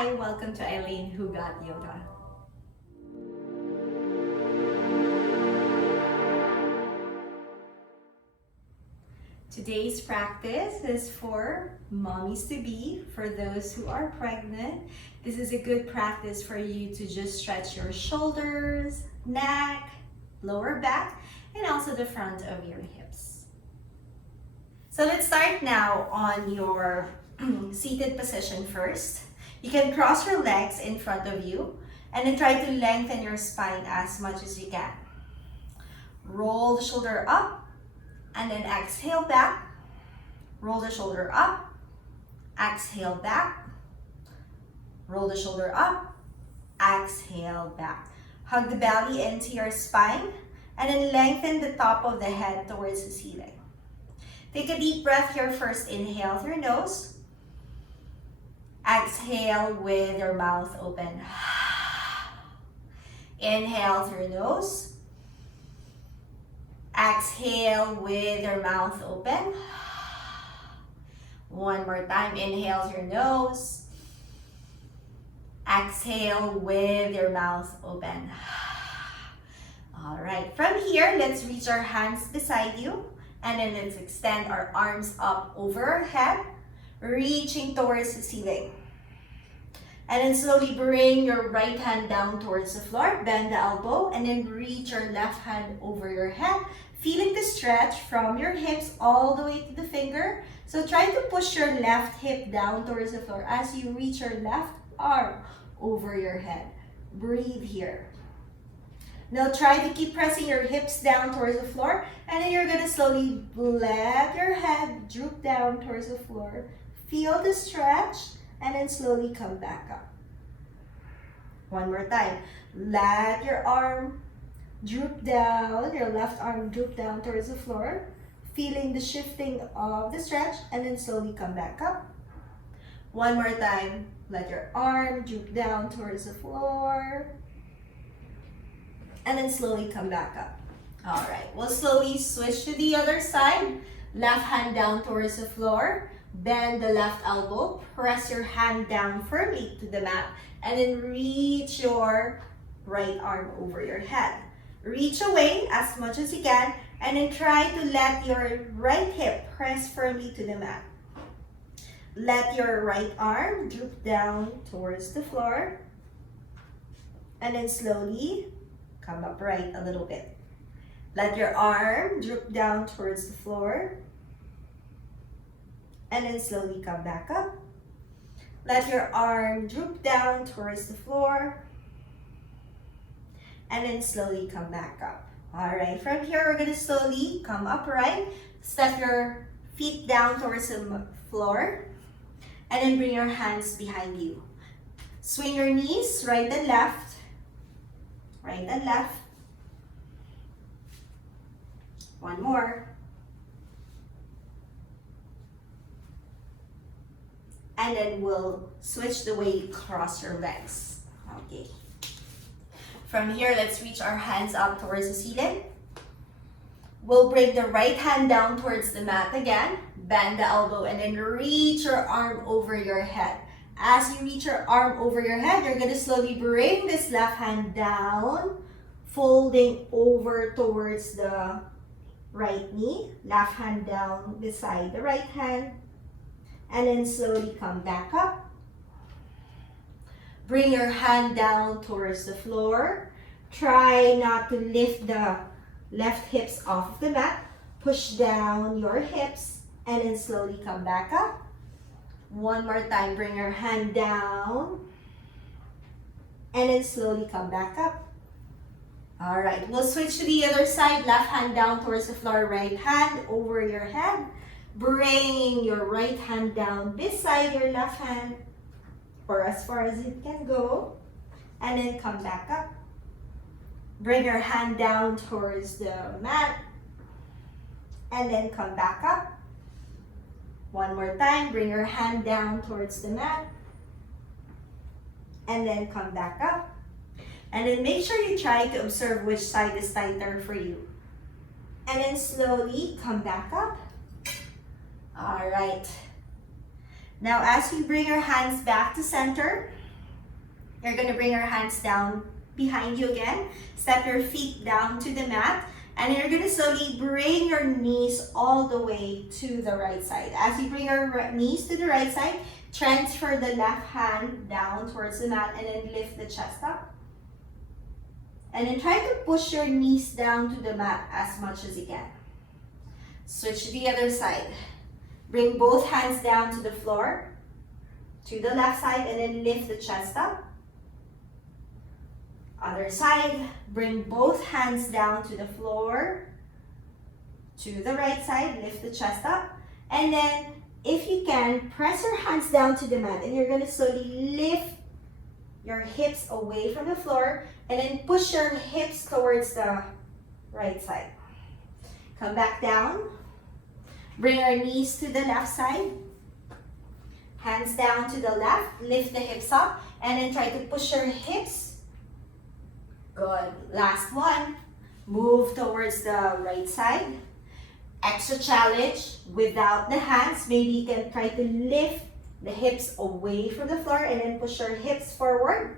Hi, welcome to Eileen Who Got Yoga. Today's practice is for mommies-to-be, for those who are pregnant. This is a good practice for you to just stretch your shoulders, neck, lower back, and also the front of your hips. So let's start now on your seated position first. You can cross your legs in front of you and then try to lengthen your spine as much as you can. Roll the shoulder up and then exhale back. Roll the shoulder up, exhale back. Roll the shoulder up, exhale back. Hug the belly into your spine and then lengthen the top of the head towards the ceiling. Take a deep breath here first. Inhale through your nose. Exhale with your mouth open. Inhale through your nose. Exhale with your mouth open. One more time. Inhale through your nose. Exhale with your mouth open. All right. From here, let's reach our hands beside you. And then let's extend our arms up over our head, reaching towards the ceiling. And then slowly bring your right hand down towards the floor, bend the elbow, and then reach your left hand over your head, feeling the stretch from your hips all the way to the finger. So try to push your left hip down towards the floor as you reach your left arm over your head. Breathe here. Now try to keep pressing your hips down towards the floor, and then you're gonna slowly let your head droop down towards the floor. Feel the stretch, and then slowly come back up. One more time. Let your arm droop down, your left arm droop down towards the floor, feeling the shifting of the stretch, and then slowly come back up. One more time. Let your arm droop down towards the floor, and then slowly come back up. All right, we'll slowly switch to the other side. Left hand down towards the floor, bend the left elbow, press your hand down firmly to the mat, and then reach your right arm over your head. Reach away as much as you can, and then try to let your right hip press firmly to the mat. Let your right arm droop down towards the floor, and then slowly come upright a little bit. Let your arm droop down towards the floor, and then slowly come back up. Let your arm droop down towards the floor, and then slowly come back up. All right, from here, we're gonna slowly come upright. Step your feet down towards the floor, and then bring your hands behind you. Swing your knees right and left, right and left. One more. And then we'll switch the way you cross your legs. Okay. From here, let's reach our hands up towards the ceiling. We'll bring the right hand down towards the mat again. Bend the elbow and then reach your arm over your head. As you reach your arm over your head, you're gonna slowly bring this left hand down, folding over towards the right knee. Left hand down beside the right hand. And then slowly come back up. Bring your hand down towards the floor. Try not to lift the left hips off of the mat. Push down your hips and then slowly come back up. One more time, bring your hand down and then slowly come back up. All right, we'll switch to the other side. Left hand down towards the floor, right hand over your head. Bring your right hand down beside your left hand or as far as it can go, and then come back up. Bring your hand down towards the mat and then come back up. One more time, bring your hand down towards the mat and then come back up. And then make sure you try to observe which side is tighter for you. And then slowly come back up. All right. Now as you bring your hands back to center, You're gonna bring your hands down behind you again. Step your feet down to the mat. And you're gonna slowly bring your knees all the way to the right side. As you bring your knees to the right side, transfer the left hand down towards the mat and then lift the chest up. And then try to push your knees down to the mat as much as you can. Switch to the other side. Bring both hands down to the floor, to the left side, and then lift the chest up. Other side, bring both hands down to the floor, to the right side, lift the chest up. And then, if you can, press your hands down to the mat and you're gonna slowly lift your hips away from the floor and then push your hips towards the right side. Come back down. Bring your knees to the left side. Hands down to the left, lift the hips up, and then try to push your hips. Good. Last one. Move towards the right side. Extra challenge without the hands. Maybe you can try to lift the hips away from the floor and then push your hips forward.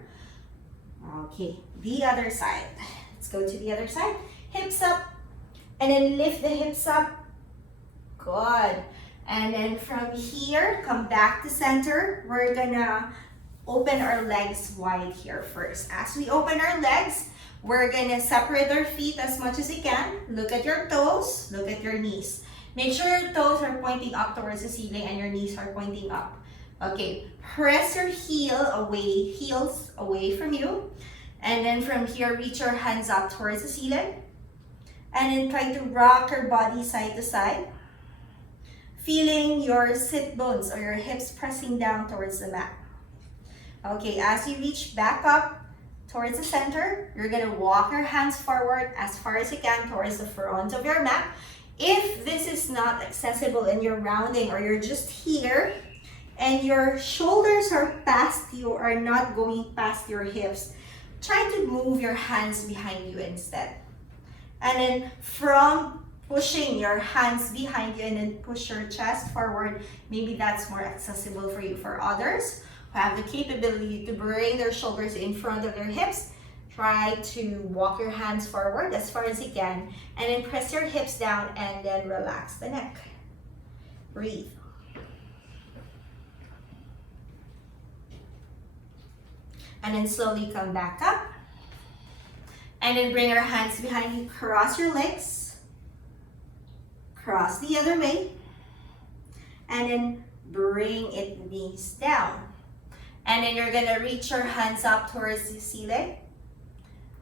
Okay, the other side. Let's go to the other side. Hips up and then lift the hips up. Good. And then from here, come back to center. We're gonna open our legs wide here first. As we open our legs, we're gonna separate our feet as much as you can. Look at your toes, look at your knees. Make sure your toes are pointing up towards the ceiling and your knees are pointing up. Okay, press your heels away from you. And then from here, reach your hands up towards the ceiling. And then try to rock your body side to side. Feeling your sit bones or your hips pressing down towards the mat. Okay, as you reach back up towards the center, you're gonna walk your hands forward as far as you can towards the front of your mat. If this is not accessible and you're rounding or you're just here and your shoulders are past you or not going past your hips, try to move your hands behind you instead. And then from pushing your hands behind you and then push your chest forward, maybe that's more accessible for you. For others who have the capability to bring their shoulders in front of their hips, try to walk your hands forward as far as you can and then press your hips down and then relax the neck. Breathe. And then slowly come back up. And then bring your hands behind you, cross your legs. Cross the other way. And then bring it knees down. And then you're gonna reach your hands up towards the ceiling.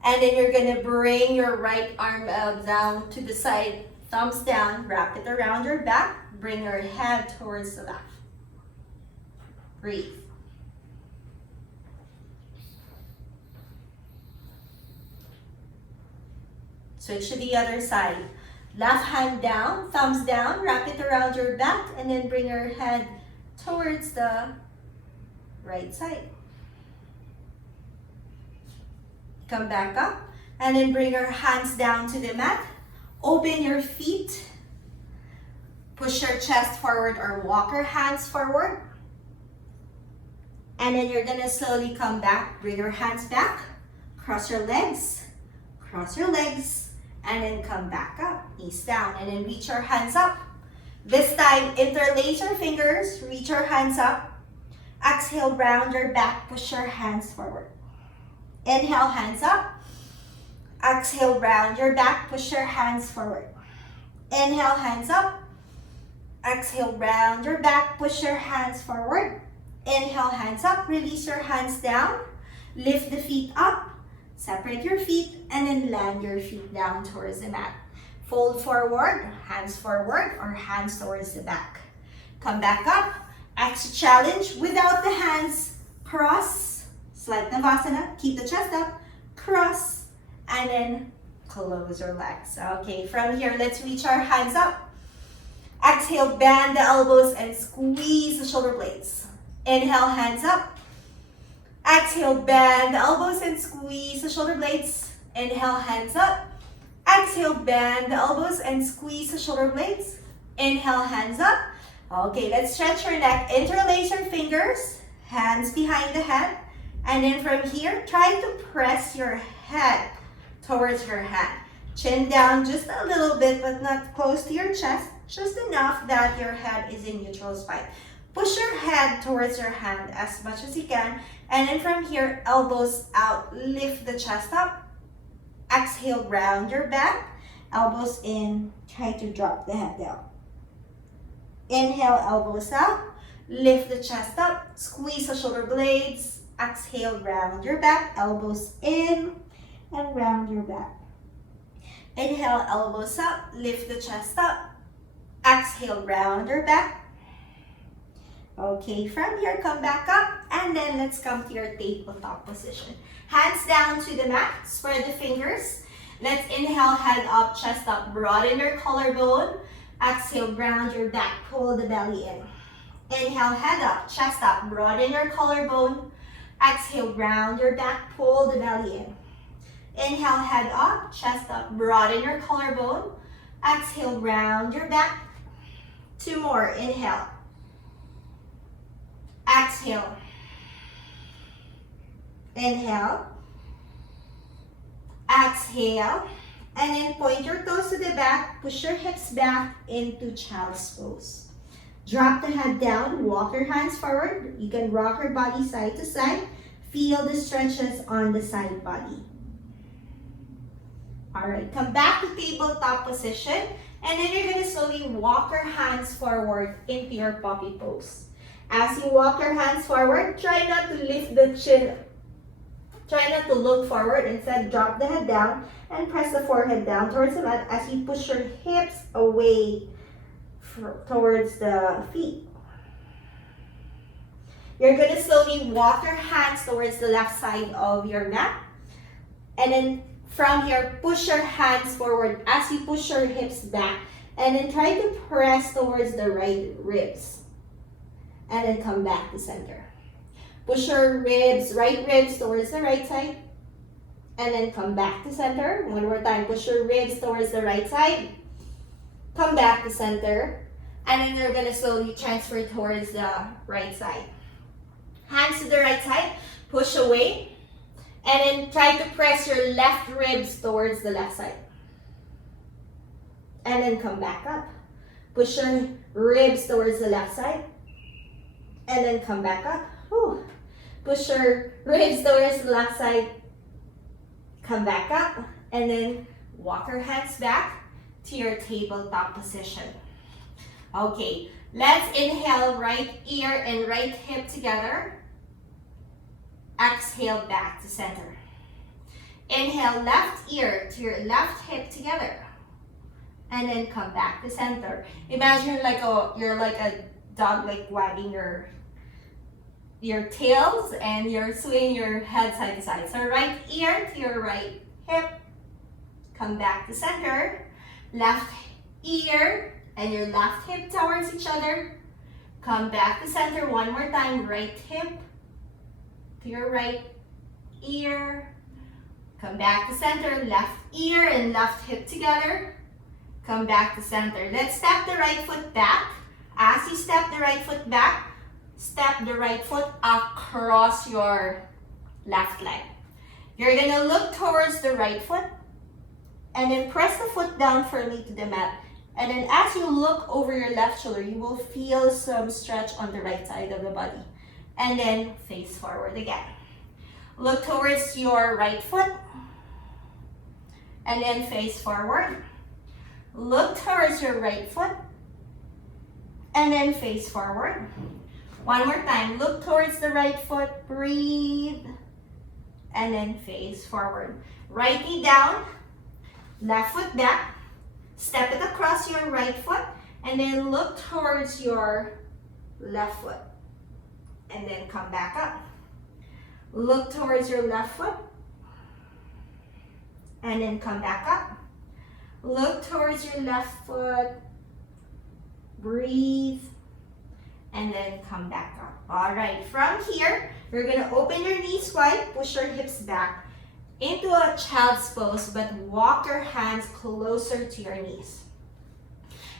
And then you're gonna bring your right arm down to the side, thumbs down, wrap it around your back, bring your head towards the left. Breathe. Switch to the other side. Left hand down, thumbs down, wrap it around your back, and then bring your head towards the right side. Come back up, and then bring your hands down to the mat. Open your feet. Push your chest forward or walk your hands forward. And then you're gonna slowly come back, bring your hands back, cross your legs, and then come back up, knees down, and then reach your hands up. This time, interlace your fingers, reach your hands up. Exhale, round your back, push your hands forward. Inhale, hands up. Exhale, round your back, push your hands forward. Inhale, hands up. Exhale, round your back, push your hands forward. Inhale, hands up, release your hands down. Lift the feet up. Separate your feet and then land your feet down towards the mat. Fold forward, hands forward, or hands towards the back. Come back up. Extra challenge without the hands. Cross, slight Navasana, keep the chest up, cross, and then close your legs. Okay, from here, let's reach our hands up. Exhale, bend the elbows and squeeze the shoulder blades. Inhale, hands up. Exhale, bend the elbows and squeeze the shoulder blades. Inhale, hands up. Exhale, bend the elbows and squeeze the shoulder blades. Inhale, hands up. Okay, let's stretch your neck. Interlace your fingers, hands behind the head, And then from here, try to press your head towards your hand. Chin down just a little bit, but not close to your chest, just enough that your head is in neutral spine. Push your head towards your hand as much as you can. And then from here, elbows out, lift the chest up. Exhale, round your back. Elbows in, try to drop the head down. Inhale, elbows out. Lift the chest up, squeeze the shoulder blades. Exhale, round your back, elbows in, and round your back. Inhale, elbows up, lift the chest up. Exhale, round your back. Okay, from here, come back up, and then let's come to your tabletop position. Hands down to the mat, spread the fingers. Let's inhale, head up, chest up, broaden your collarbone. Exhale, round your back, pull the belly in. Inhale, head up, chest up, broaden your collarbone. Exhale, round your back, pull the belly in. Inhale, head up, chest up, broaden your collarbone. Exhale, round your back. 2 more, inhale. Exhale. Inhale. Exhale. And then point your toes to the back, push your hips back into child's pose. Drop the head down, walk your hands forward. You can rock your body side to side. Feel the stretches on the side body. All right, come back to tabletop position. And then you're gonna slowly walk your hands forward into your puppy pose. As you walk your hands forward, try not to lift the chin. Try not to look forward. Instead, drop the head down and press the forehead down towards the mat as you push your hips away towards the feet. You're going to slowly walk your hands towards the left side of your mat. And then from here, push your hands forward as you push your hips back. And then try to press towards the right ribs. And then come back to center. Push your ribs, right ribs towards the right side. And then come back to center. One more time, push your ribs towards the right side. Come back to center. And then you're gonna slowly transfer towards the right side. Hands to the right side, push away. And then try to press your left ribs towards the left side. And then come back up. Push your ribs towards the left side. And then come back up. Whew. Push your ribs towards the left side. Come back up. And then walk your hands back to your tabletop position. Okay, let's inhale right ear and right hip together. Exhale back to center. Inhale left ear to your left hip together. And then come back to center. Imagine you're like a dog, like wagging your tails and you're swinging your head side to side. So right ear to your right hip. Come back to center. Left ear and your left hip towards each other. Come back to center one more time. Right hip to your right ear. Come back to center. Left ear and left hip together. Come back to center. Let's step the right foot back. As you step the right foot back, step the right foot across your left leg. You're gonna look towards the right foot and then press the foot down firmly to the mat. And then as you look over your left shoulder, you will feel some stretch on the right side of the body. And then face forward again. Look towards your right foot and then face forward. Look towards your right foot and then face forward. One more time, look towards the right foot, breathe, and then face forward. Right knee down, left foot back, step it across your right foot, and then look towards your left foot. And then come back up. Look towards your left foot, and then come back up. Look towards your left foot, breathe, and then come back up. All right, from here, you're gonna open your knees wide, push your hips back into a child's pose, but walk your hands closer to your knees.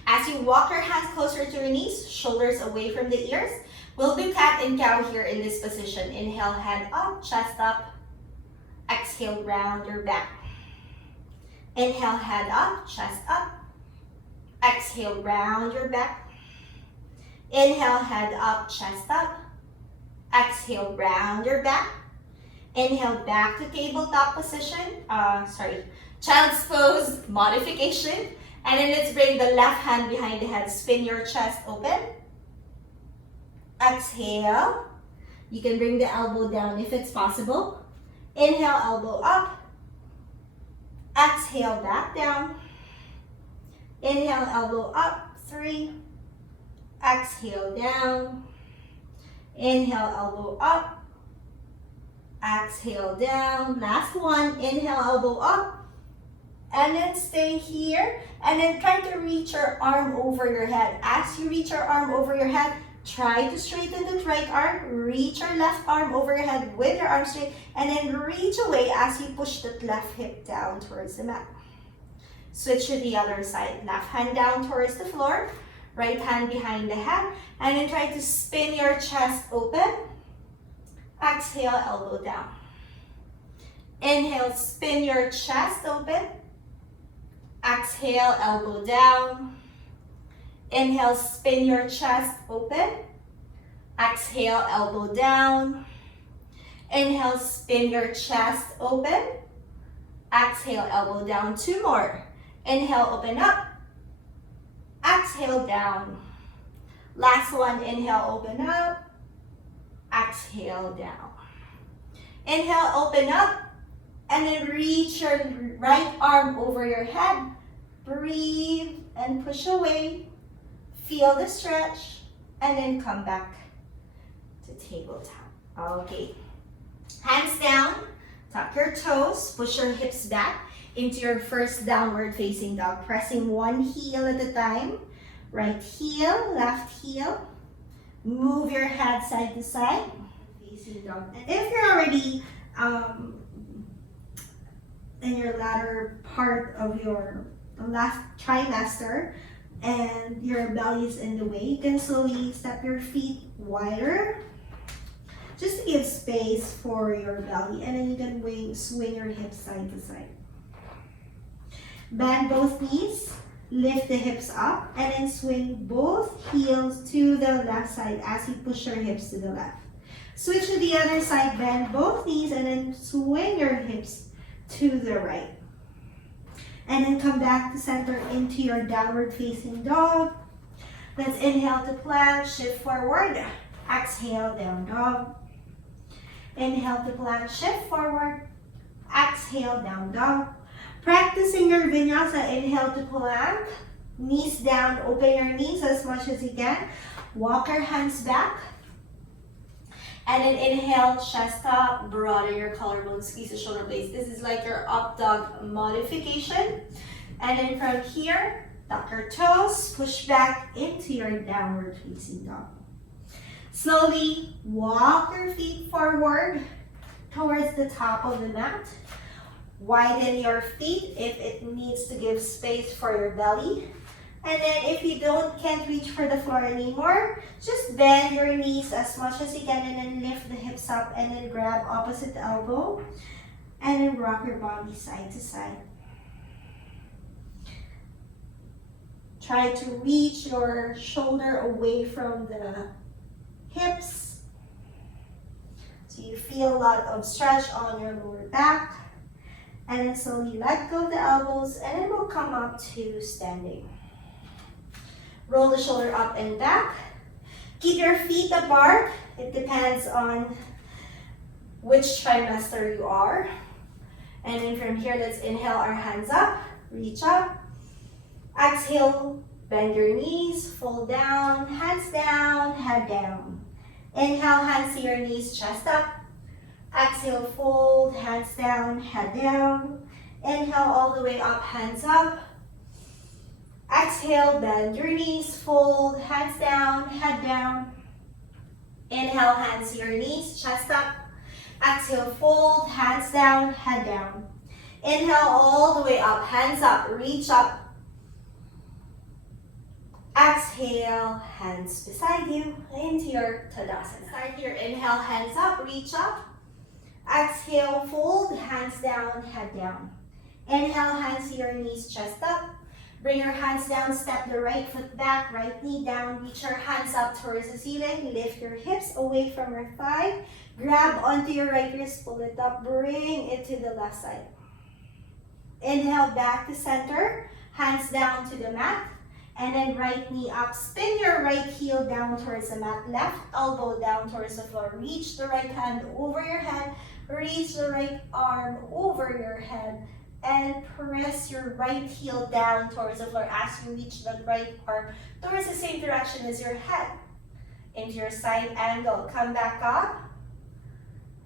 As you walk your hands closer to your knees, shoulders away from the ears, We'll do cat and cow here in this position. Inhale, head up, chest up. Exhale, round your back. Inhale, head up, chest up. Exhale, round your back. Inhale, head up, chest up. Exhale, round your back. Inhale, back to tabletop position. Child's pose modification. And then let's bring the left hand behind the head. Spin your chest open. Exhale. You can bring the elbow down if it's possible. Inhale, elbow up. Exhale, back down. Inhale, elbow up. 3. Exhale, down. Inhale, elbow up. Exhale, down. Last one. Inhale, elbow up. And then stay here. And then try to reach your arm over your head. As you reach your arm over your head, try to straighten the right arm. Reach your left arm over your head with your arm straight. And then reach away as you push that left hip down towards the mat. Switch to the other side. Left hand down towards the floor. Right hand behind the head. And then try to spin your chest open. Exhale, elbow down. Inhale, spin your chest open. Exhale, elbow down. Inhale, spin your chest open. Exhale, elbow down. Inhale, spin your chest open. Exhale, elbow down. 2 more. Inhale, open up. Exhale, down. Last one, inhale, open up. Exhale, down. Inhale, open up. And then reach your right arm over your head. Breathe and push away. Feel the stretch. And then come back to tabletop. Okay. Hands down. Tuck your toes. Push your hips back into your first downward facing dog. Pressing one heel at a time. Right heel, left heel. Move your head side to side. Facing dog. And if you're already in your latter part of your last trimester and your belly is in the way, you can slowly step your feet wider just to give space for your belly, and then you can swing your hips side to side. Bend both knees, lift the hips up, and then swing both heels to the left side as you push your hips to the left. Switch to the other side, bend both knees, and then swing your hips to the right. And then come back to center into your downward facing dog. Let's inhale to plank, shift forward. Exhale, down dog. Inhale to plank, shift forward. Exhale, down dog. Practicing your vinyasa, inhale to plank. Knees down, open your knees as much as you can. Walk your hands back. And then inhale, chest up, broaden your collarbone, squeeze the shoulder blades. This is like your up dog modification. And then from here, tuck your toes, push back into your downward facing dog. Slowly walk your feet forward towards the top of the mat. Widen your feet if it needs to give space for your belly. And then if you can't reach for the floor anymore, just bend your knees as much as you can and then lift the hips up and then grab opposite elbow and then rock your body side to side. Try to reach your shoulder away from the hips so you feel a lot of stretch on your lower back. And then slowly let go of the elbows and then we'll come up to standing. Roll the shoulder up and back. Keep your feet apart. It depends on which trimester you are. And then from here, let's inhale our hands up, reach up. Exhale, bend your knees, fold down, hands down, head down. Inhale, hands to your knees, chest up. Exhale, fold, hands down, head down. Inhale all the way up, hands up. Exhale, bend your knees, fold, hands down, head down. Inhale, hands to your knees, chest up. Exhale, fold, hands down, head down. Inhale all the way up, hands up, reach up. Exhale, hands beside you into your Tadasana. Start here, inhale, hands up, reach up. Exhale, fold, hands down, head down. Inhale, hands to your knees, chest up. Bring your hands down, step the right foot back, right knee down. Reach your hands up towards the ceiling. Lift your hips away from your thigh. Grab onto your right wrist, pull it up, bring it to the left side. Inhale, back to center. Hands down to the mat. And then right knee up. Spin your right heel down towards the mat. Left elbow down towards the floor. Reach the right hand over your head. Reach the right arm over your head. And press your right heel down towards the floor as you reach the right arm towards the same direction as your head. Into your side angle. Come back up.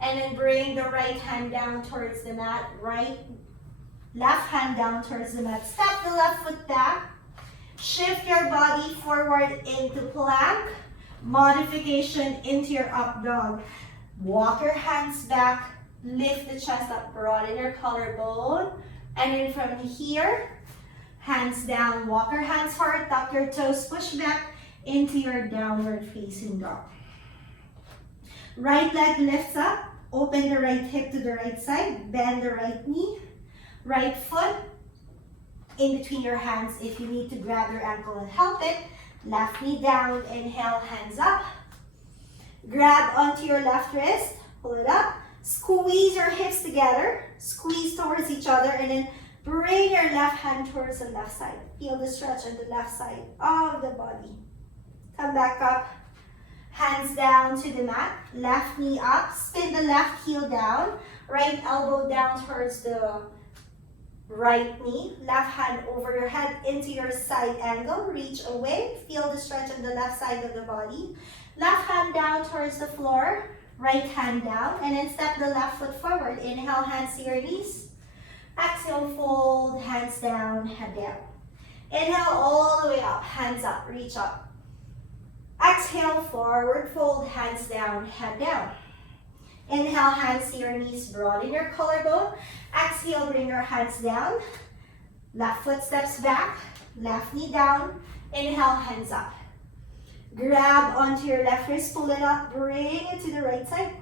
And then bring the right hand down towards the mat. Left hand down towards the mat. Step the left foot back. Shift your body forward into plank. Modification into your up dog. Walk your hands back. Lift the chest up. Broaden your collarbone. And then from here, hands down. Walk your hands forward. Tuck your toes. Push back into your downward facing dog. Right leg lifts up. Open the right hip to the right side. Bend the right knee. Right foot in between your hands if you need to grab your ankle and help it. Left knee down. Inhale, hands up. Grab onto your left wrist. Pull it up. Squeeze your hips together. Squeeze towards each other. And then bring your left hand towards the left side. Feel the stretch on the left side of the body. Come back up. Hands down to the mat. Left knee up. Spin the left heel down. Right elbow down towards the right knee. Left hand over your head into your side angle. Reach away. Feel the stretch on the left side of the body. Left hand down towards the floor. Right hand down. And then step the left foot forward. Inhale, hands to your knees. Exhale, fold. Hands down, head down. Inhale all the way up. Hands up. Reach up. Exhale, forward fold. Hands down, head down. Inhale, hands to your knees, broaden your collarbone. Exhale, bring your hands down. Left foot steps back, left knee down. Inhale, hands up. Grab onto your left wrist, pull it up, bring it to the right side.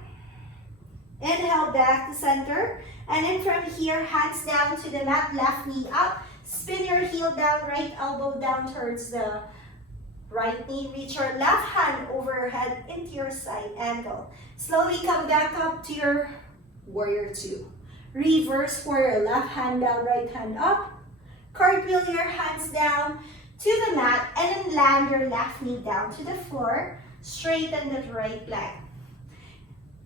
Inhale, back to center. And then from here, hands down to the mat, left knee up. Spin your heel down, right elbow down towards the right knee. Reach your left hand over your head into your side angle. Slowly come back up to your warrior two. Reverse warrior. Left hand down, right hand up. Cartwheel your hands down to the mat and then land your left knee down to the floor. Straighten the right leg.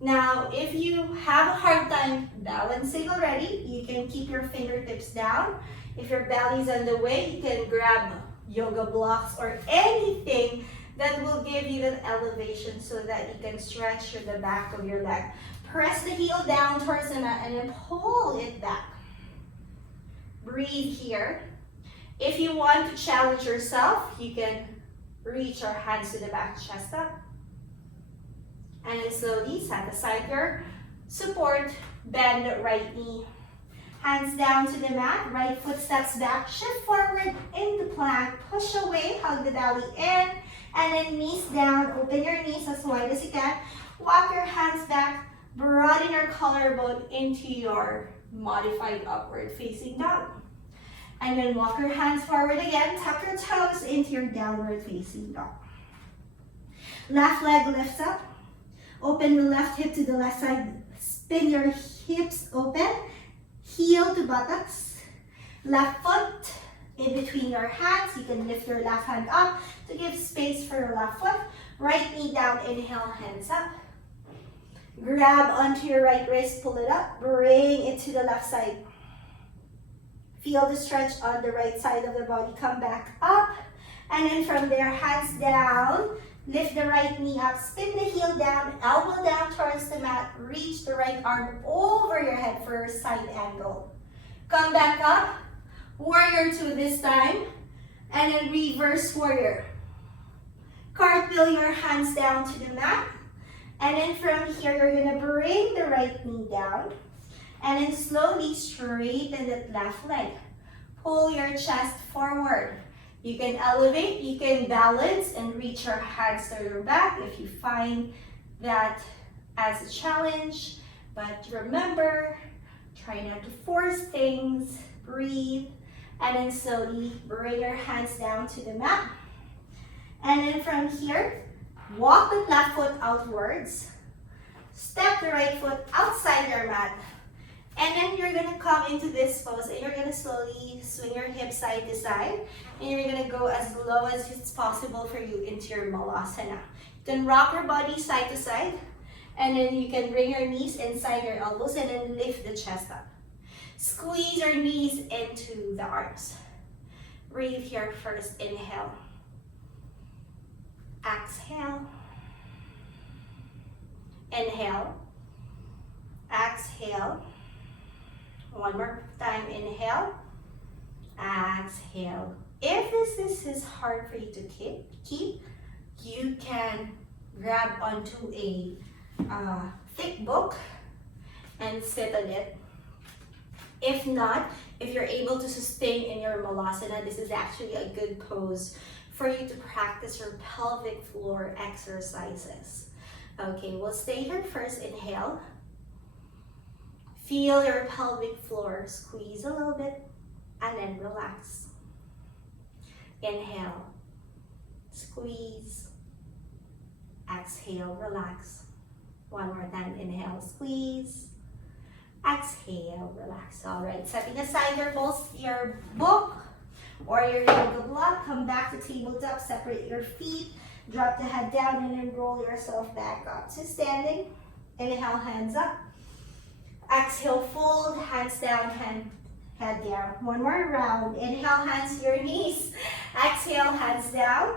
Now, if you have a hard time balancing already, you can keep your fingertips down. If your belly's on the way, you can grab yoga blocks or anything that will give you that elevation so that you can stretch the back of your leg. Press the heel down towards the mat and then pull it back. Breathe here. If you want to challenge yourself, you can reach your hands to the back, chest up. And then slowly set aside your support, bend the right knee. Hands down to the mat, right foot steps back, shift forward into plank, push away, hug the belly in, and then knees down, open your knees as wide as you can. Walk your hands back, broaden your collarbone into your modified upward facing dog. And then walk your hands forward again, tuck your toes into your downward facing dog. Left leg lifts up, open the left hip to the left side, spin your hips open, heel to buttocks, left foot in between your hands. You can lift your left hand up to give space for your left foot. Right knee down, inhale, hands up. Grab onto your right wrist, pull it up, bring it to the left side. Feel the stretch on the right side of the body. Come back up. And then from there, hands down. Lift the right knee up, spin the heel down, elbow down towards the mat. Reach the right arm over your head for a side angle. Come back up. Warrior two this time. And then reverse warrior. Cartwheel your hands down to the mat. And then from here, you're going to bring the right knee down. And then slowly straighten that left leg. Pull your chest forward. You can elevate, you can balance and reach your hands to your back if you find that as a challenge. But remember, try not to force things, breathe, and then slowly bring your hands down to the mat. And then from here, walk the left foot outwards, step the right foot outside your mat, and then you're gonna come into this pose and you're gonna slowly swing your hips side to side, and you're gonna go as low as it's possible for you into your malasana. You can rock your body side to side, and then you can bring your knees inside your elbows and then lift the chest up. Squeeze your knees into the arms. Breathe here first, inhale. Exhale. Inhale. Exhale. One more time, inhale. Exhale. If this is hard for you to keep, you can grab onto a thick book and sit on it. If not, if you're able to sustain in your malasana, this is actually a good pose for you to practice your pelvic floor exercises. Okay, we'll stay here first. Inhale. Feel your pelvic floor squeeze a little bit and then relax. Inhale. Squeeze. Exhale, relax. One more time, inhale, squeeze. Exhale, relax. All right, setting aside your book or your yoga block, come back to tabletop, separate your feet, drop the head down and then roll yourself back up to standing. Inhale, hands up. Exhale, fold, hands down, head down. One more round. Inhale, hands to your knees. Exhale, hands down.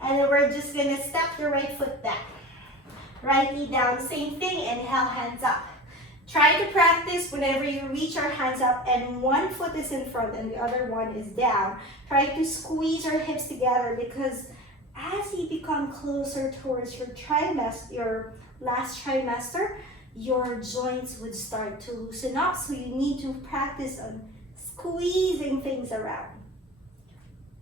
And then we're just gonna step the right foot back. Right knee down, same thing, inhale, hands up. Try to practice whenever you reach your hands up and one foot is in front and the other one is down. Try to squeeze your hips together, because as you become closer towards your trimester, your last trimester, your joints would start to loosen up. So you need to practice on squeezing things around.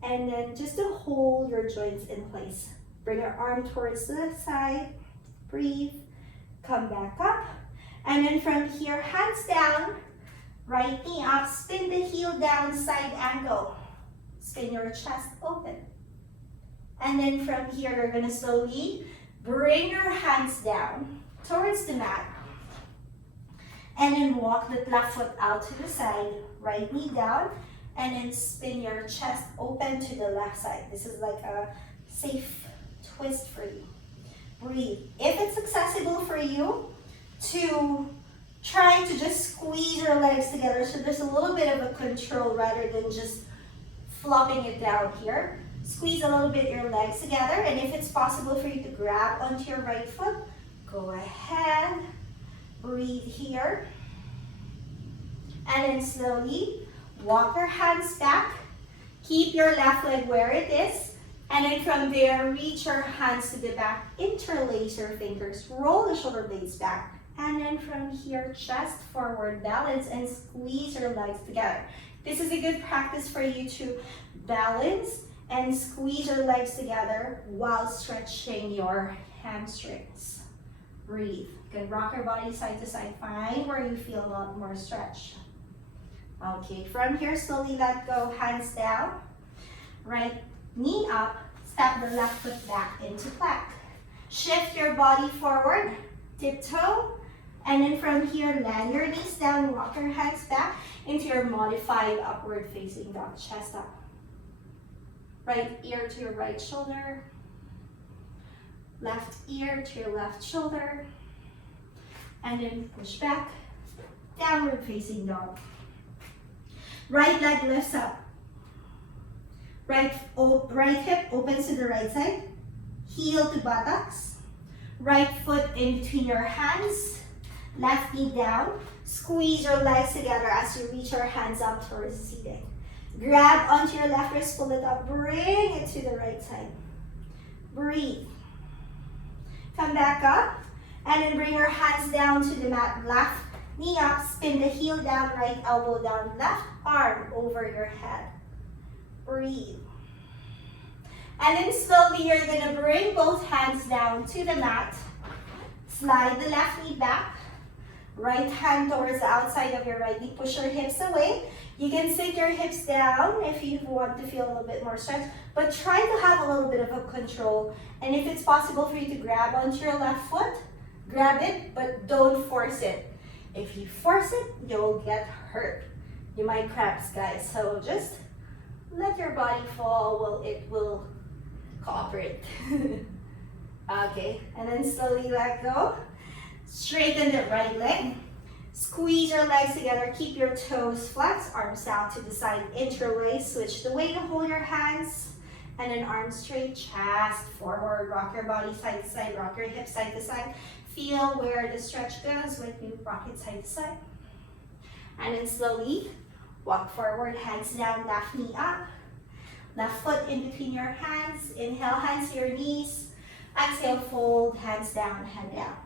And then just to hold your joints in place. Bring your arm towards the side. Breathe, come back up, and then from here, hands down, right knee up, spin the heel down, side angle, spin your chest open. And then from here, you're gonna slowly bring your hands down towards the mat, and then walk the left foot out to the side, right knee down, and then spin your chest open to the left side. This is like a safe twist for you. Breathe. If it's accessible for you to try to just squeeze your legs together, so there's a little bit of a control rather than just flopping it down here. Squeeze a little bit your legs together, and if it's possible for you to grab onto your right foot, go ahead. Breathe here. And then slowly walk your hands back. Keep your left leg where it is. And then from there, reach your hands to the back, interlace your fingers, roll the shoulder blades back. And then from here, chest forward, balance, and squeeze your legs together. This is a good practice for you to balance and squeeze your legs together while stretching your hamstrings. Breathe. You can rock your body side to side. Find where you feel a lot more stretch. Okay, from here, slowly let go, hands down. Right knee up, step the left foot back into plank. Shift your body forward, tiptoe, and then from here, land your knees down, walk your hands back into your modified upward facing dog, chest up. Right ear to your right shoulder, left ear to your left shoulder, and then push back, downward facing dog. Right leg lifts up. Right hip opens to the right side, heel to buttocks, right foot in between your hands, left knee down, squeeze your legs together as you reach your hands up towards seating. Grab onto your left wrist, pull it up, bring it to the right side. Breathe. Come back up, and then bring your hands down to the mat, left knee up, spin the heel down, right elbow down, left arm over your head. Breathe. And then slowly you're gonna bring both hands down to the mat. Slide the left knee back. Right hand towards the outside of your right knee. Push your hips away. You can sink your hips down if you want to feel a little bit more stretch, but try to have a little bit of a control. And if it's possible for you to grab onto your left foot, grab it, but don't force it. If you force it, you'll get hurt. You might cramps, guys. So just let your body fall. Well, it will cooperate. Okay, and then slowly let go. Straighten the right leg. Squeeze your legs together. Keep your toes flexed. Arms down to the side. Interlace. Switch the way to hold your hands. And then arms straight. Chest forward. Rock your body side to side. Rock your hips side to side. Feel where the stretch goes when you rock it side to side. And then slowly walk forward. Hands down. Left knee up. Left foot in between your hands. Inhale, hands to your knees. Exhale, fold. Hands down, head down.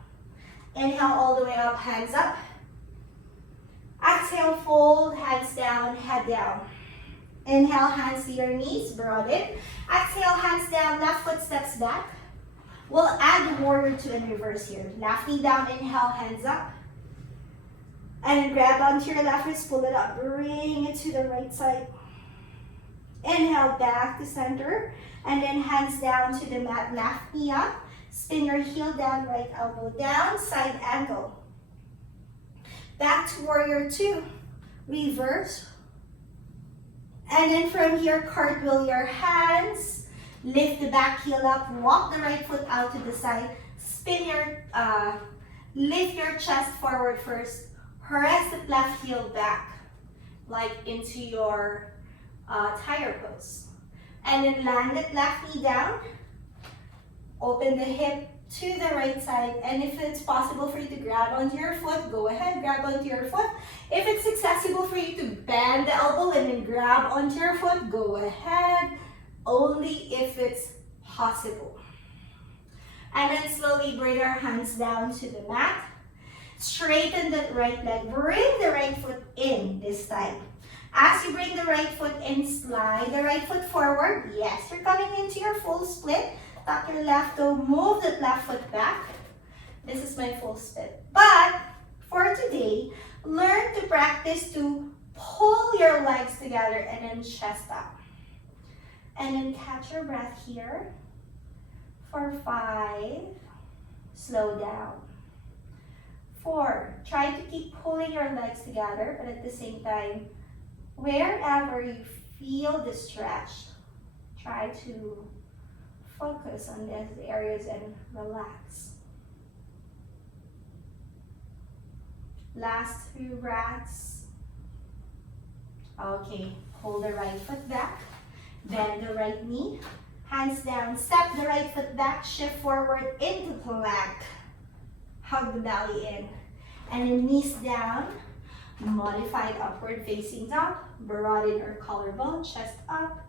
Inhale all the way up, hands up. Exhale, fold, hands down, head down. Inhale, hands to your knees, broaden. Exhale, hands down, left foot steps back. We'll add the warrior two in reverse here. Left knee down, inhale, hands up. And then grab onto your left wrist, pull it up, bring it to the right side. Inhale, back to center. And then hands down to the mat, left knee up. Spin your heel down, right elbow down, side angle. Back to warrior two, reverse. And then from here, cartwheel your hands, lift the back heel up, walk the right foot out to the side, spin your, lift your chest forward first, press the left heel back, like into your tiger pose. And then land that left knee down, open the hip to the right side, and if it's possible for you to grab onto your foot, go ahead, grab onto your foot. If it's accessible for you to bend the elbow and then grab onto your foot, go ahead, only if it's possible. And then slowly bring our hands down to the mat. Straighten the right leg, bring the right foot in this time. As you bring the right foot in, slide the right foot forward. Yes, you're coming into your full split. Tuck your left toe, move that left foot back. This is my full split. But for today, learn to practice to pull your legs together and then chest up. And then catch your breath here for 5. Slow down. 4. Try to keep pulling your legs together, but at the same time, wherever you feel the stretch, try to focus on these areas and relax. Last few breaths. Okay, hold the right foot back, bend the right knee, hands down, step the right foot back, shift forward into plank. Hug the belly in, and then knees down, modified upward facing dog, broaden your collarbone, chest up,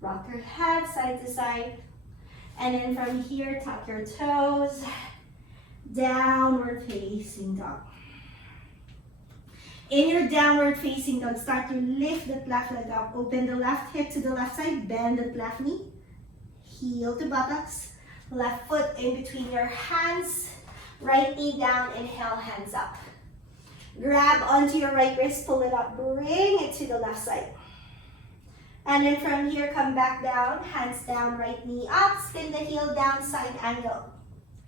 rock your head side to side, and then from here, tuck your toes, downward facing dog. In your downward facing dog, start to lift that left leg up, open the left hip to the left side, bend that left knee, heel to buttocks, left foot in between your hands, right knee down, inhale, hands up. Grab onto your right wrist, pull it up, bring it to the left side. And then from here, come back down, hands down, right knee up, spin the heel down, side angle.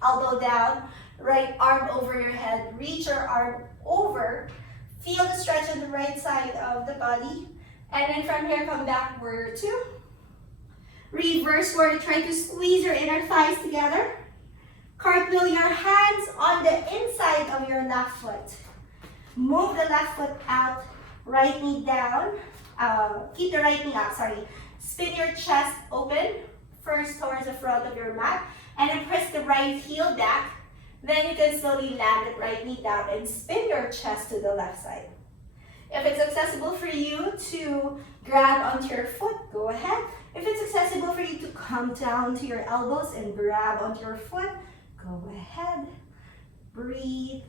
Elbow down, right arm over your head, reach your arm over, feel the stretch on the right side of the body. And then from here, come back, warrior two. Reverse warrior, try to squeeze your inner thighs together. Cartwheel your hands on the inside of your left foot. Move the left foot out, right knee down. Keep the right knee up, sorry. Spin your chest open, first towards the front of your mat, and then press the right heel back. Then you can slowly land the right knee down and spin your chest to the left side. If it's accessible for you to grab onto your foot, go ahead. If it's accessible for you to come down to your elbows and grab onto your foot, go ahead. Breathe.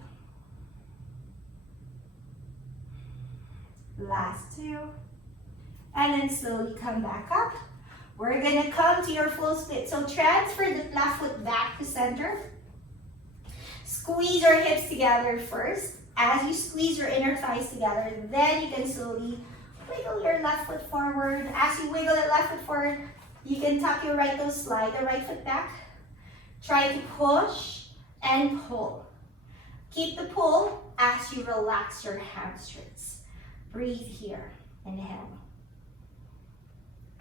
Last 2. And then slowly come back up. We're gonna come to your full split. So transfer the left foot back to center. Squeeze your hips together first. As you squeeze your inner thighs together, then you can slowly wiggle your left foot forward. As you wiggle the left foot forward, you can tuck your right toe, slide the right foot back. Try to push and pull. Keep the pull as you relax your hamstrings. Breathe here. Inhale.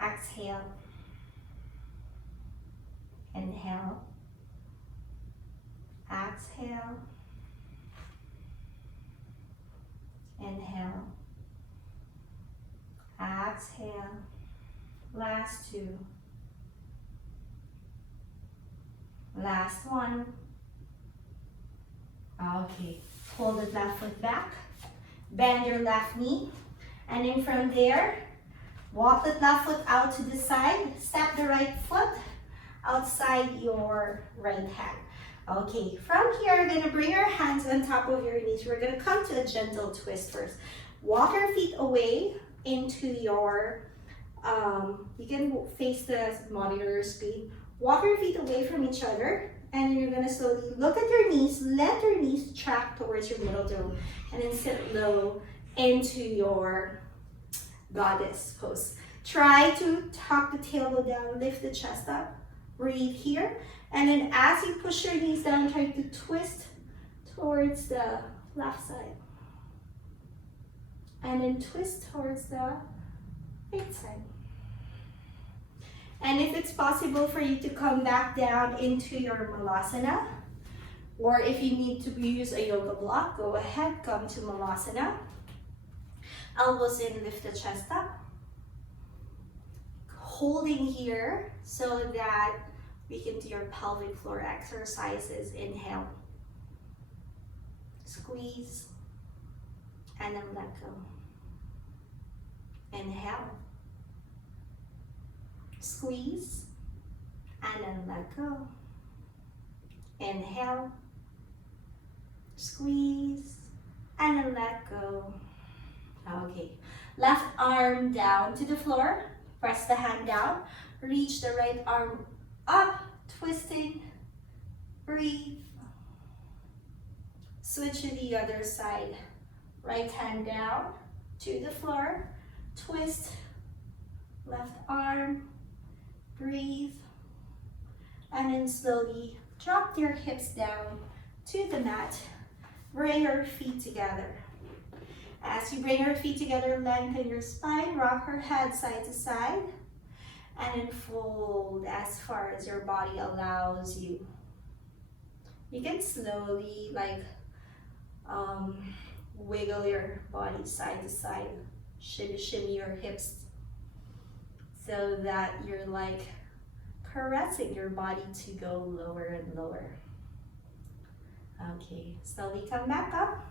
Exhale. Inhale. Exhale. Inhale. Exhale. Last two. Last one. Okay. Pull the left foot back. Bend your left knee. And then from there, walk the left foot out to the side. Step the right foot outside your right hand. Okay, from here, we're gonna bring your hands on top of your knees. We're gonna come to a gentle twist first. Walk your feet away into your, you can face the monitor screen. Walk your feet away from each other, and you're gonna slowly look at your knees, let your knees track towards your middle toe, and then sit low into your goddess pose. Try to tuck the tailbone down, lift the chest up, breathe here. And then as you push your knees down, try to twist towards the left side. And then twist towards the right side. And if it's possible for you to come back down into your malasana, or if you need to use a yoga block, go ahead, come to malasana. Elbows in, lift the chest up. Holding here so that we can do your pelvic floor exercises. Inhale, squeeze, and then let go. Inhale, squeeze, and then let go. Inhale, squeeze, and then let go. Okay, left arm down to the floor, press the hand down, reach the right arm up, twisting, breathe. Switch to the other side. Right hand down to the floor, twist, left arm, breathe, and then slowly drop your hips down to the mat. Bring your feet together. As you bring your feet together, lengthen your spine, rock your head side to side, and then fold as far as your body allows you. You can slowly wiggle your body side to side, shimmy your hips so that you're caressing your body to go lower and lower. Okay, slowly come back up.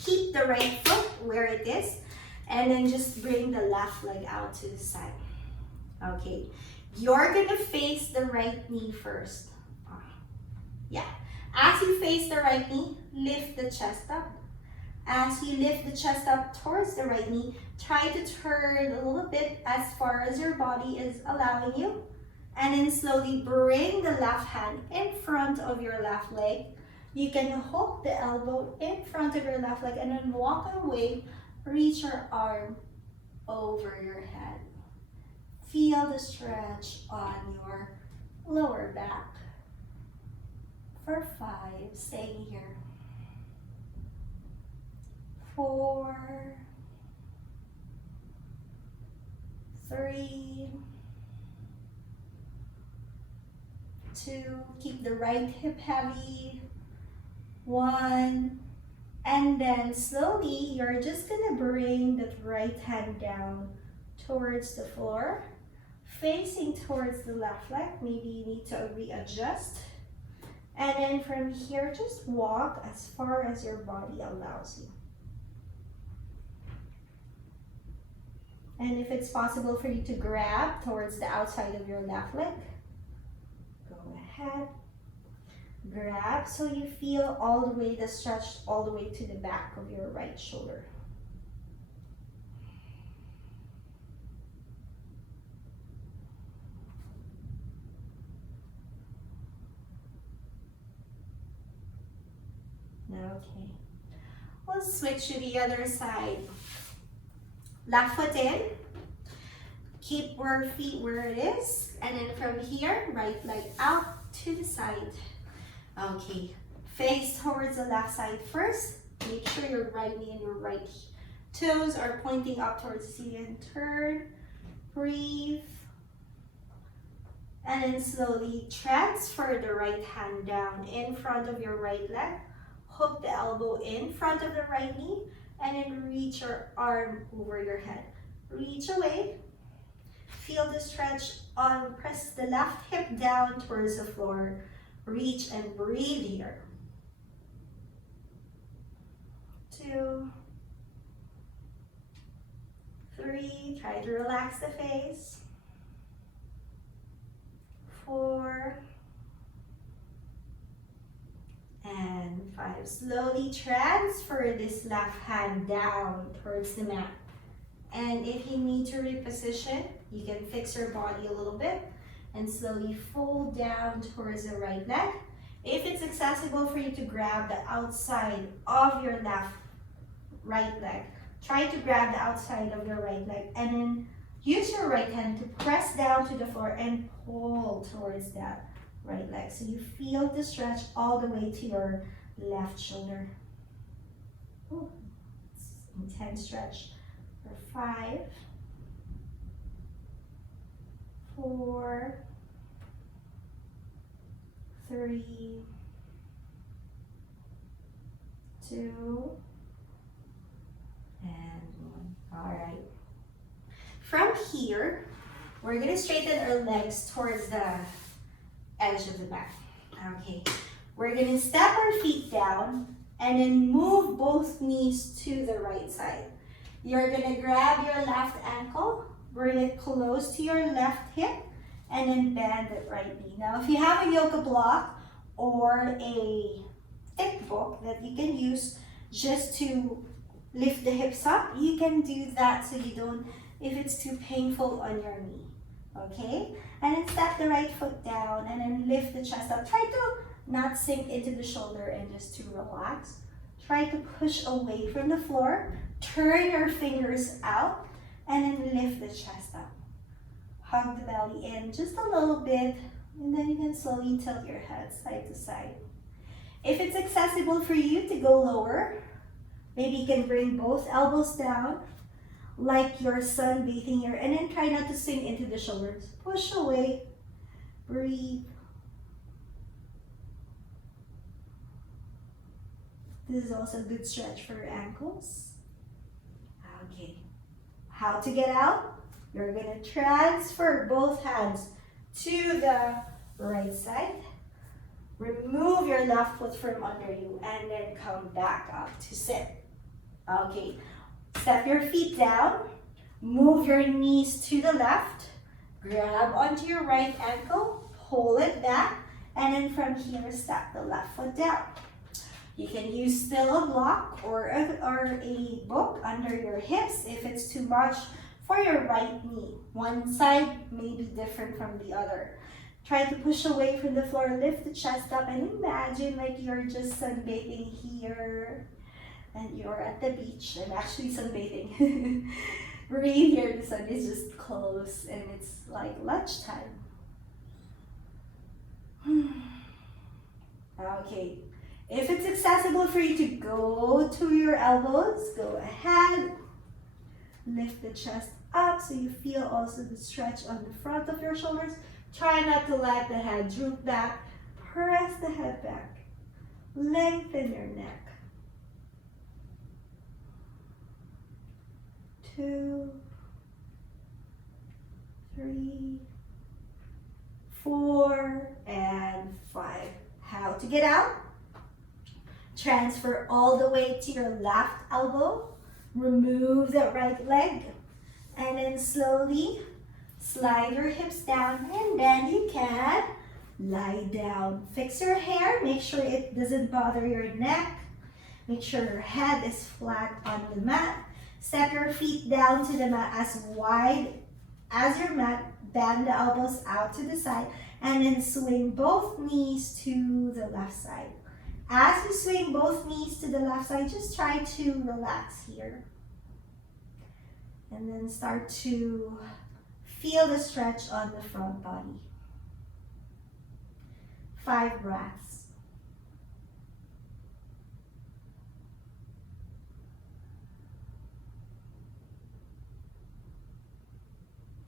Keep the right foot where it is, and then just bring the left leg out to the side. Okay, you're gonna face the right knee first. Yeah, as you face the right knee, lift the chest up. As you lift the chest up towards the right knee, try to turn a little bit as far as your body is allowing you, and then slowly bring the left hand in front of your left leg. You can hook the elbow in front of your left leg and then walk away, reach your arm over your head. Feel the stretch on your lower back. For 5, staying here. 4, 3, 2, keep the right hip heavy. 1, and then slowly you're just gonna bring that right hand down towards the floor, facing towards the left leg. Maybe you need to readjust. And then from here, just walk as far as your body allows you. And if it's possible for you to grab towards the outside of your left leg, go ahead. Grab so you feel all the way the stretch all the way to the back of your right shoulder. Okay. We'll switch to the other side. Left foot in. Keep your feet where it is. And then from here, right leg out to the side. Okay. Face towards the left side first. Make sure your right knee and your right toes are pointing up towards the ceiling. And turn. Breathe. And then slowly transfer the right hand down in front of your right leg. Hook the elbow in front of the right knee. And then reach your arm over your head. Reach away. Feel the stretch on, press the left hip down towards the floor. Reach and breathe here. 2, 3, try to relax the face. 4, and 5. Slowly transfer this left hand down towards the mat. And if you need to reposition, you can fix your body a little bit and slowly fold down towards the right leg. If it's accessible for you to grab the outside of your right leg, try to grab the outside of your right leg and then use your right hand to press down to the floor and pull towards that right leg. So you feel the stretch all the way to your left shoulder. Ooh, it's intense stretch. For 5, 4, 3, 2, and 1. All right. From here, we're going to straighten our legs towards the edge of the mat. Okay. We're going to step our feet down and then move both knees to the right side. You're going to grab your left ankle, bring it close to your left hip, and then bend the right knee. Now, if you have a yoga block or a thick book that you can use just to lift the hips up, you can do that so you don't, if it's too painful on your knee. Okay? And then step the right foot down and then lift the chest up. Try to not sink into the shoulder and just to relax. Try to push away from the floor. Turn your fingers out and then lift the chest up. Hug the belly in just a little bit and then you can slowly tilt your head side to side. If it's accessible for you to go lower, maybe you can bring both elbows down like you're sunbathing here and then try not to sink into the shoulders. Push away, breathe. This is also a good stretch for your ankles. Okay, how to get out? You're going to transfer both hands to the right side. Remove your left foot from under you and then come back up to sit. Okay, step your feet down. Move your knees to the left. Grab onto your right ankle. Pull it back. And then from here, step the left foot down. You can use still a block or a book under your hips if it's too much for your right knee. One side may be different from the other. Try to push away from the floor, lift the chest up, and imagine like you're just sunbathing here and you're at the beach. I'm actually sunbathing. Breathe here, the sun is just close and it's like lunchtime. Okay. If it's accessible for you to go to your elbows, go ahead. Lift the chest up so you feel also the stretch on the front of your shoulders. Try not to let the head droop back. Press the head back. Lengthen your neck. 2, 3, 4, and 5. How to get out? Transfer all the way to your left elbow. Remove the right leg. And then slowly slide your hips down and then you can lie down. Fix your hair. Make sure it doesn't bother your neck. Make sure your head is flat on the mat. Step your feet down to the mat as wide as your mat. Bend the elbows out to the side and then swing both knees to the left side. As you swing both knees to the left side, just try to relax here. And then start to feel the stretch on the front body. 5 breaths.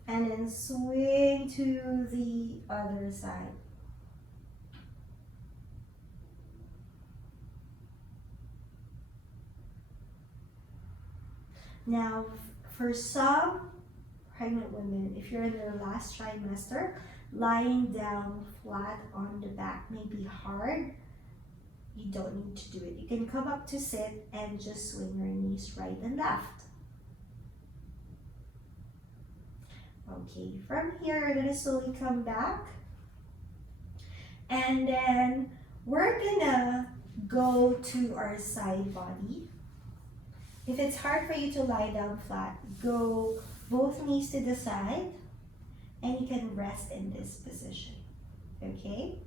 And then swing to the other side. Now, for some pregnant women, if you're in their last trimester, lying down flat on the back may be hard. You don't need to do it. You can come up to sit and just swing your knees right and left. Okay, from here, we're gonna slowly come back. And then we're gonna go to our side body. If it's hard for you to lie down flat, go both knees to the side and you can rest in this position, okay?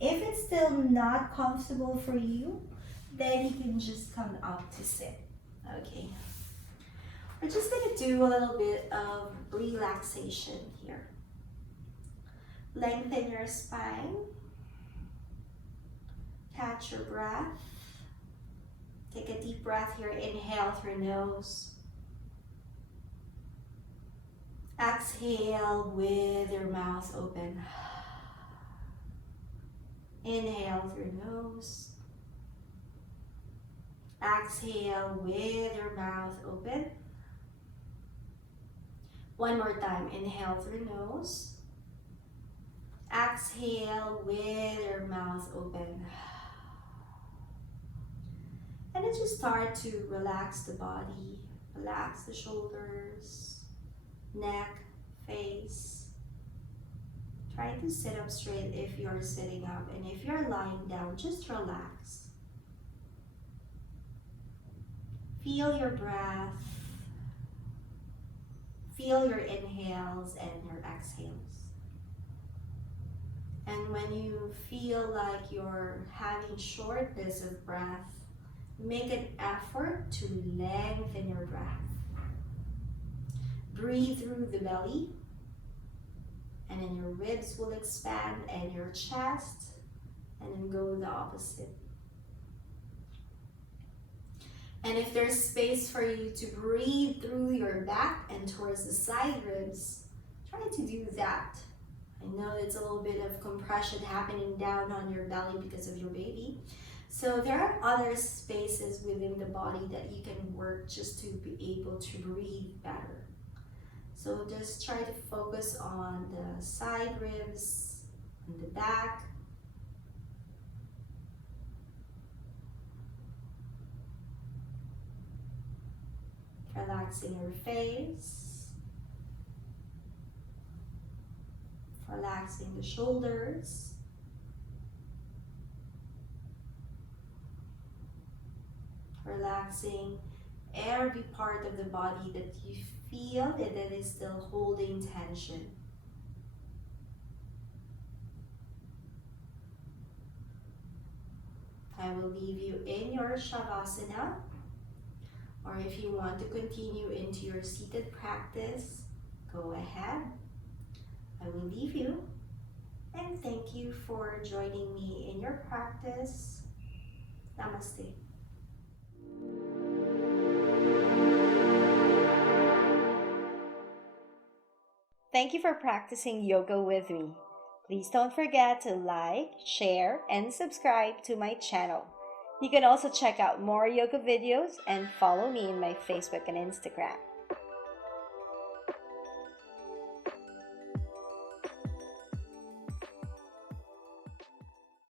If it's still not comfortable for you, then you can just come up to sit, okay? We're just gonna do a little bit of relaxation here. Lengthen your spine. Catch your breath. Take a deep breath here. Inhale through nose. Exhale with your mouth open. Inhale through nose. Exhale with your mouth open. One more time. Inhale through nose. Exhale with your mouth open. And then just start to relax the body. Relax the shoulders, neck, face. Try to sit up straight if you're sitting up. And if you're lying down, just relax. Feel your breath. Feel your inhales and your exhales. And when you feel like you're having shortness of breath, make an effort to lengthen your breath. Breathe through the belly, and then your ribs will expand and your chest, and then go the opposite. And if there's space for you to breathe through your back and towards the side ribs, try to do that. I know it's a little bit of compression happening down on your belly because of your baby. So there are other spaces within the body that you can work just to be able to breathe better. So just try to focus on the side ribs, on the back. Relaxing your face. Relaxing the shoulders. Relaxing every part of the body that you feel that is still holding tension. I will leave you in your Shavasana, or if you want to continue into your seated practice, go ahead. I will leave you, and thank you for joining me in your practice. Namaste. Thank you for practicing yoga with me. Please don't forget to like, share, and subscribe to my channel. You can also check out more yoga videos and follow me in my Facebook and Instagram.